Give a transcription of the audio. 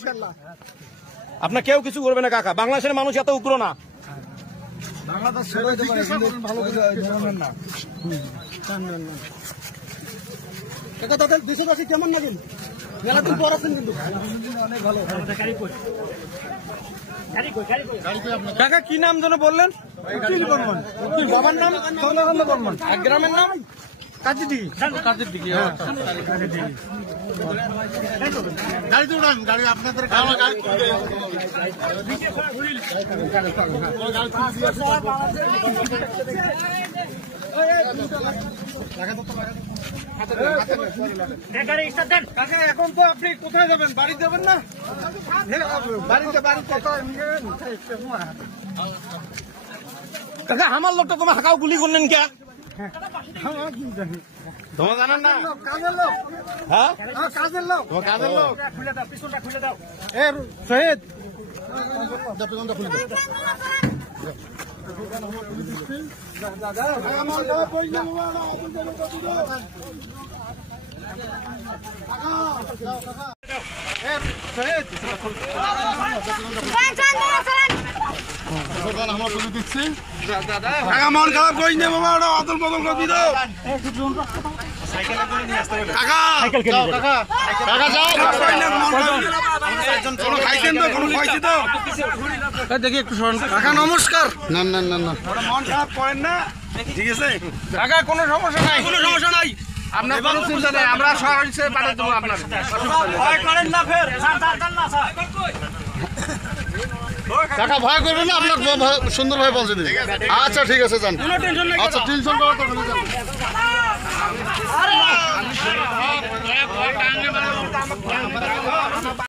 ইনশাআল্লাহ। আপনার কেউ কিছু করবে না কাকা, বাংলাদেশের মানুষ এত উগ্র না। বাংলাদেশ সবাই ভালো করে না। কাকা তাদের দেশবাসী কেমন লাগেন? মেলাদিন পর আছেন কিন্তু অনেক ভালো। কাকা কি নাম যেন বললেন? বাবার নাম বর্মন, গ্রামের নাম কাজিদিঘি। কাজিদিঘি, গাড়ি তো উড়ান, গাড়ি আপনাদের এখন তো আপনি কোথায় যাবেন? বাড়ি যাবেন না? বাড়িতে কাকা আমার লোকটা তোমার হাঁকাও গুলি করলেন কে? তোমার জানেন না? কাজের লোক, হ্যাঁ কাজের লোক, তোমার কাজের লোক। খুলে দাও, পিছনটা খুলে দাও। এ শহীদ মন খারাপ করিস না বাবা, ওটা অদল বদল করে দিল। দেখি একটু কাকা নমস্কার। না না না না, মন খারাপ করেন না, ঠিক আছে কাকা, কোনো সমস্যা নাই, কোনো সমস্যা নাই, আপনার কোনো চিন্তা নেই, আমরা সহজে পাঠিয়ে দেবো আপনার। কাকা ভয় করবেন না, আপনার সুন্দরভাবে পৌঁছে দিন। আচ্ছা ঠিক আছে, যান। আচ্ছা টেনশন করার তো